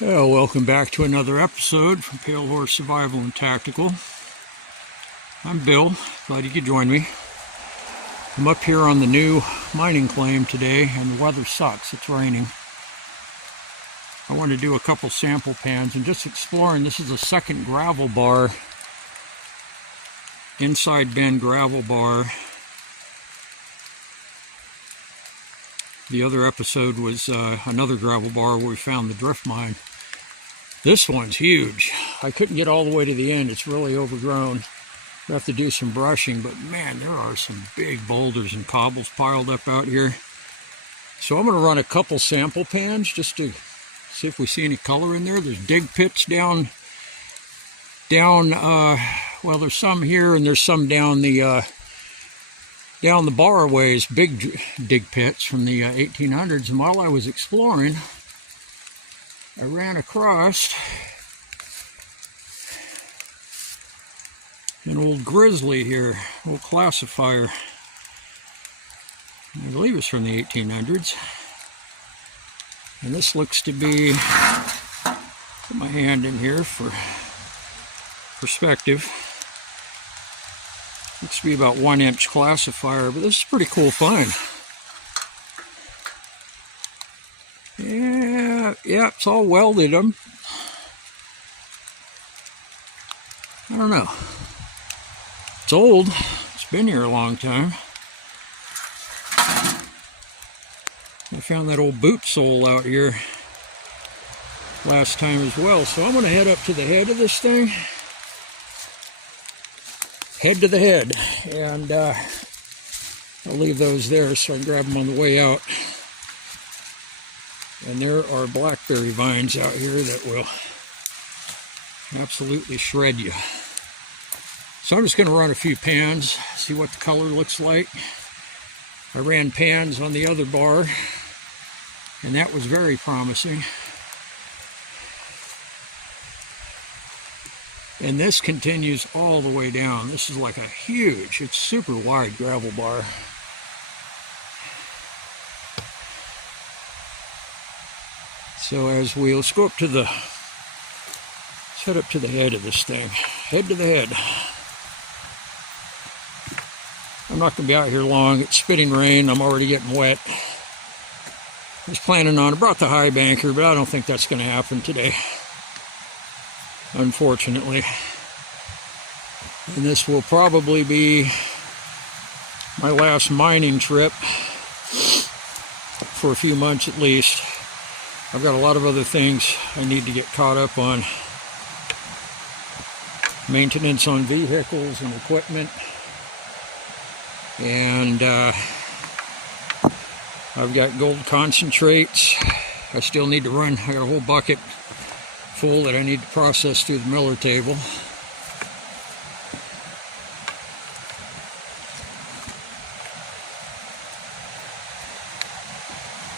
Well, welcome back to another episode from Pale Horse Survival and Tactical. I'm Bill, glad you could join me. I'm up here on the new mining claim today and the weather sucks, it's raining. I want to do a couple sample pans and just exploring. This is a second gravel bar, inside bend gravel bar. The other episode was another gravel bar where we found the drift mine. This one's huge. I couldn't get all the way to the end. It's really overgrown. We have to do some brushing, but man, there are some big boulders and cobbles piled up out here. So I'm going to run a couple sample pans just to see if we see any color in there. There's dig pits down, well, there's some here and there's some down the bar ways, big dig pits from the 1800s. And while I was exploring, I ran across an old grizzly here, old classifier. I believe it's from the 1800s. And this looks to be, put my hand in here for perspective. Looks to be about 1 inch classifier, but this is pretty cool find. Yeah, it's all welded. I don't know. It's old. It's been here a long time. I found that old boot sole out here last time as well. So I'm going to head up to the head of this thing. Head to the head. And I'll leave those there so I can grab them on the way out. And there are blackberry vines out here that will absolutely shred you. So I'm just going to run a few pans, see what the color looks like. I ran pans on the other bar, and that was very promising. And this continues all the way down. This is like a huge, it's super wide gravel bar. So let's go up to let's head up to the head of this thing. Head to the head. I'm not going to be out here long. It's spitting rain. I'm already getting wet. I was planning on, I brought the high banker, but I don't think that's going to happen today, unfortunately. And this will probably be my last mining trip for a few months at least. I've got a lot of other things I need to get caught up on. Maintenance on vehicles and equipment. And I've got gold concentrates. I still need to run, I got a whole bucket full that I need to process through the miller table.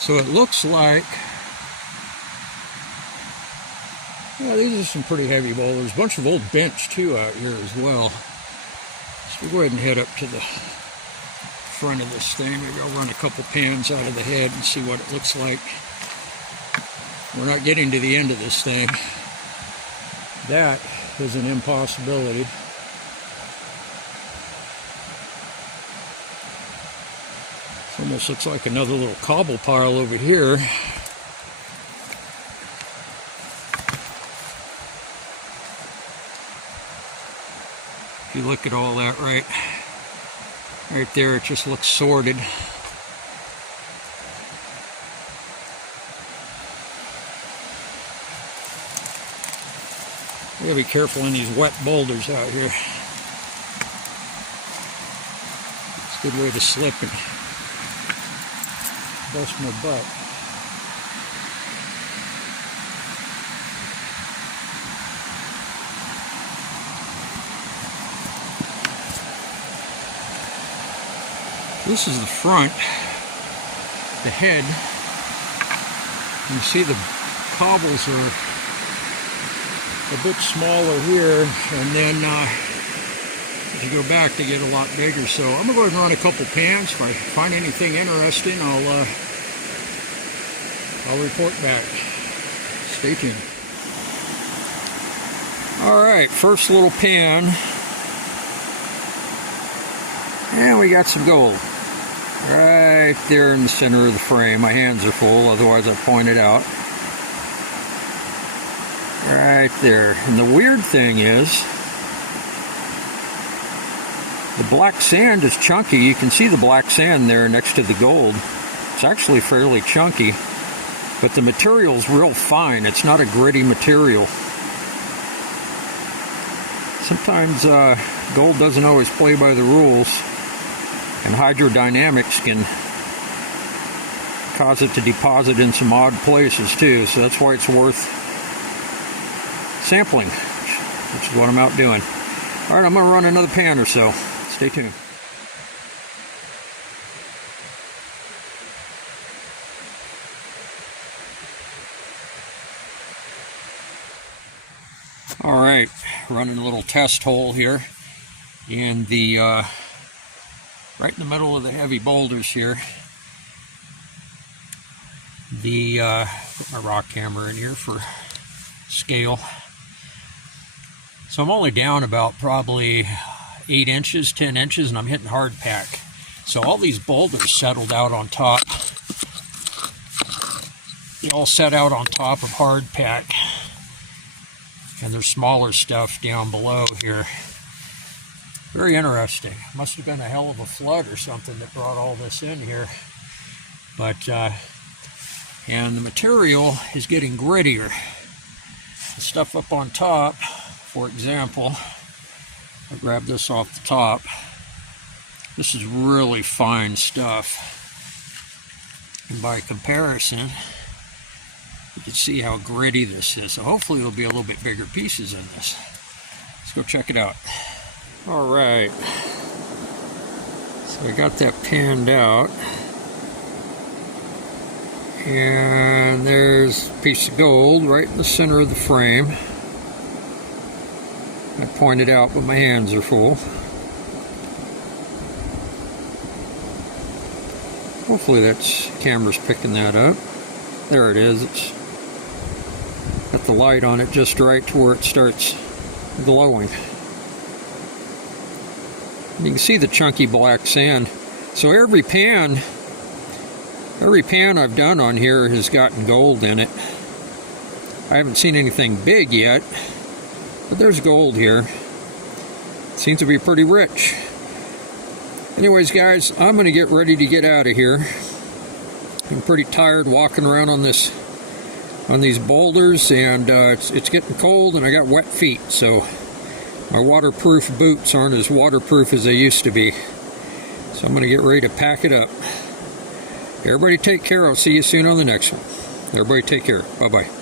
So it looks like, yeah, these are some pretty heavy boulders. A bunch of old bench too out here as well. So we'll go ahead and head up to the front of this thing. Maybe I'll run a couple pans out of the head and see what it looks like. We're not getting to the end of this thing. That is an impossibility. It almost looks like another little cobble pile over here. If you look at all that right there, it just looks sorted. You gotta be careful in these wet boulders out here. It's a good way to slip and bust my butt. This is the front, the head. You see the cobbles are a bit smaller here, and then as you go back they get a lot bigger. So I'm gonna go ahead and run a couple pans. If I find anything interesting, I'll report back. Stay tuned. All right, first little pan. And we got some gold. Right there in the center of the frame. My hands are full, otherwise I point it out. Right there. And the weird thing is, the black sand is chunky. You can see the black sand there next to the gold. It's actually fairly chunky, but the material's real fine. It's not a gritty material. Sometimes gold doesn't always play by the rules, and hydrodynamics can cause it to deposit in some odd places too, so that's why it's worth sampling, which is what I'm out doing. All right, I'm going to run another pan or so. Stay tuned. All right, running a little test hole here in the right in the middle of the heavy boulders here. Put my rock camera in here for scale. So I'm only down about probably 8 inches, 10 inches, and I'm hitting hard pack. So all these boulders settled out on top. They all set out on top of hard pack. And there's smaller stuff down below here. Very interesting. Must have been a hell of a flood or something that brought all this in here. But, and the material is getting grittier. The stuff up on top, for example, I grabbed this off the top. This is really fine stuff. And by comparison, you can see how gritty this is. So hopefully there'll be a little bit bigger pieces in this. Let's go check it out. All right. So I got that panned out. And there's a piece of gold right in the center of the frame. I pointed out, but my hands are full. Hopefully that's camera's picking that up. There it is. It's got the light on it just right to where it starts glowing. And you can see the chunky black sand. So every pan I've done on here has gotten gold in it. I haven't seen anything big yet, but there's gold here. It seems to be pretty rich. Anyways, guys, I'm going to get ready to get out of here. I'm pretty tired walking around on these boulders, and it's getting cold, and I got wet feet, so my waterproof boots aren't as waterproof as they used to be. So I'm going to get ready to pack it up. Everybody take care. I'll see you soon on the next one. Everybody take care. Bye-bye.